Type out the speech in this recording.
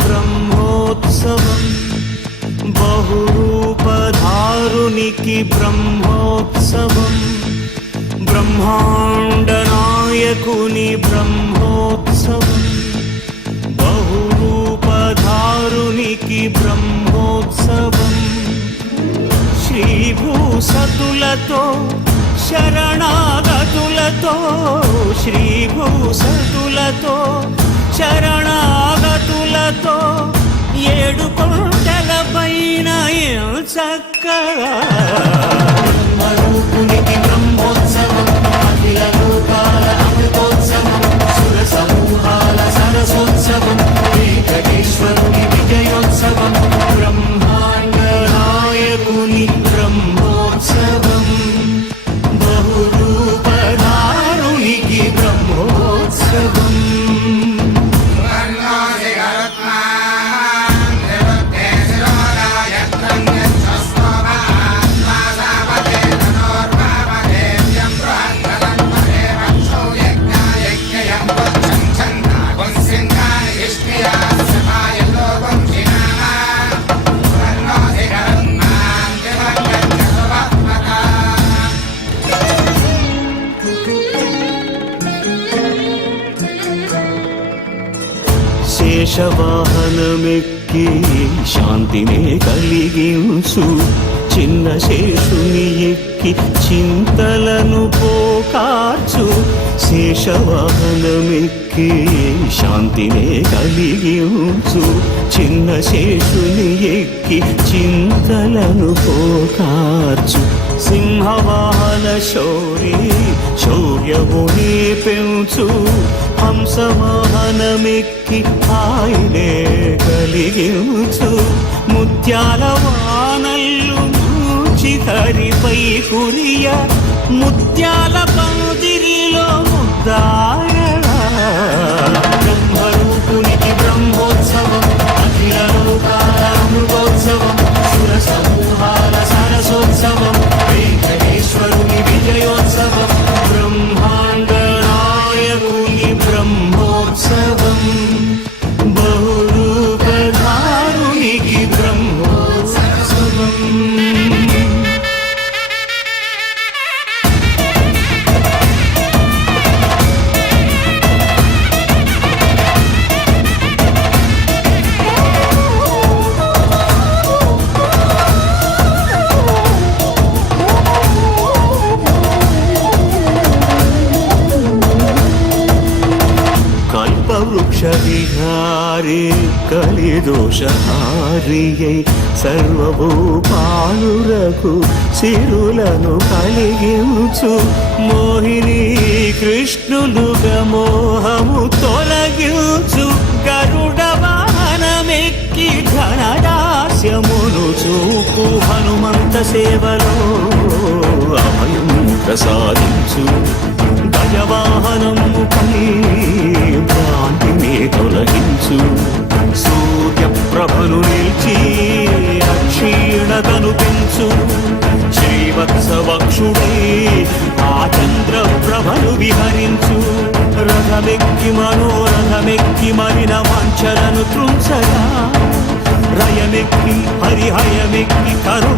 బ్రహ్మోత్సవం బహురూపధారునికి బ్రహ్మోత్సవం బ్రహ్మాండ నాయకుని బ్రహ్మోత్సవం బహురూపధారునికి బ్రహ్మోత్సవం శ్రీభూసతులతో శరణాగతులతో శ్రీభూసతులతో శరణాగతులతో 7 కొండల పైన చక్కగా బ్రహ్మరూపునికి బ్రహ్మోత్సవం అఖిల లోకాల అమృతోత్సవం సుర సమూహాల సరసోత్సవం వెంకటేశ్వరుని విజయోత్సవం బ్రహ్మాండ నాయకుని బ్రహ్మోత్సవం బహురూపధారునికి బ్రహ్మోత్సవం శేషవాహనమెక్కి శాంతినే కలిగించు చిన్న శేషుని ఎక్కి చింతలను పోకార్చు శేషవాహనమెక్కి శాంతినే కలిగించు చిన్న శేషుని ఎక్కి చింతలను పోకార్చు సింహవాహన శౌర్యమునే పెంచు హంసవాహనమెక్కి ఆయనే కలిగించు ముత్యాల వానల్లు మూచి హరిపై కురియ ముత్యాల పందిరిలో ముద్దాయడా బ్రహ్మరూపునికి బ్రహ్మోత్సవం అఖిల లోకాల అమృతోత్సవం సుర సమూహాల సరసోత్సవం వెంకటేశ్వరుని విజయోత్సవం బ్రహ్మాండ నాయకుని బ్రహ్మోత్సవం బహురూపధారునికి బ్రహ్మోత్సవం వృక్షవిహారి కలిదోషహారియై సర్వభూపాలురకు సిరులను కలిగించు మోహిని కృష్ణులుగా మోహము తొలగించు గరుడ వాహనమెక్కి ఘనదాస్యమును చూపు హనుమంత సేవలో అభయం ప్రసాదించు గజవాహనముపై భ్రాంతిని తొలగించు సూర్యప్రభను నిలిచి అక్షీణతను పెంచు శ్రీవత్సవక్షుడై ఆ చంద్రప్రభను విహరించు రథమెక్కి మనోరథమెక్కి మరిన వాంఛలను త్రుంచగా రయమెక్కి హరిహయమెక్కి కరు